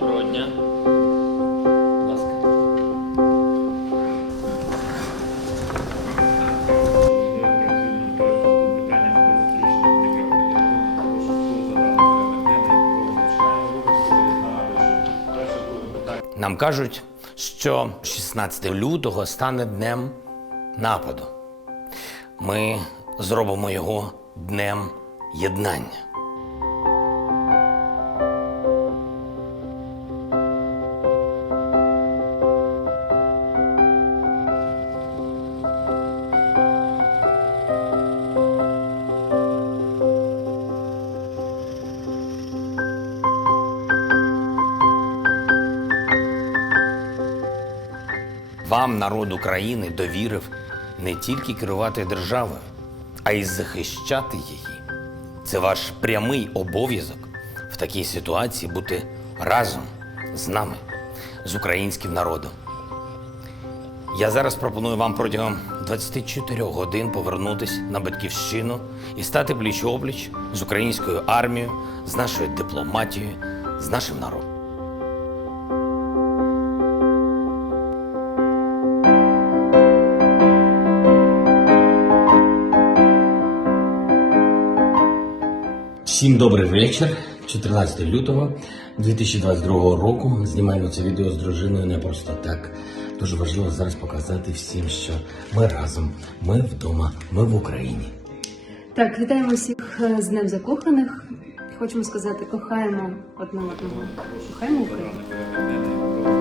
Доброго дня. Будь ласка. Нам кажуть, що 16 лютого стане днем нападу. Ми зробимо його днем єднання. Вам народ України довірив не тільки керувати державою, а й захищати її. Це ваш прямий обов'язок в такій ситуації бути разом з нами, з українським народом. Я зараз пропоную вам протягом 24 годин повернутися на Батьківщину і стати пліч-опліч з українською армією, з нашою дипломатією, з нашим народом. Всім добрий вечір. 14 лютого 2022 року. Знімаємо це відео з дружиною не просто так. Дуже важливо зараз показати всім, що ми разом, ми вдома, ми в Україні. Так, вітаємо всіх з Днем Закоханих. Хочемо сказати, кохаємо одне одного. Кохаємо Україну.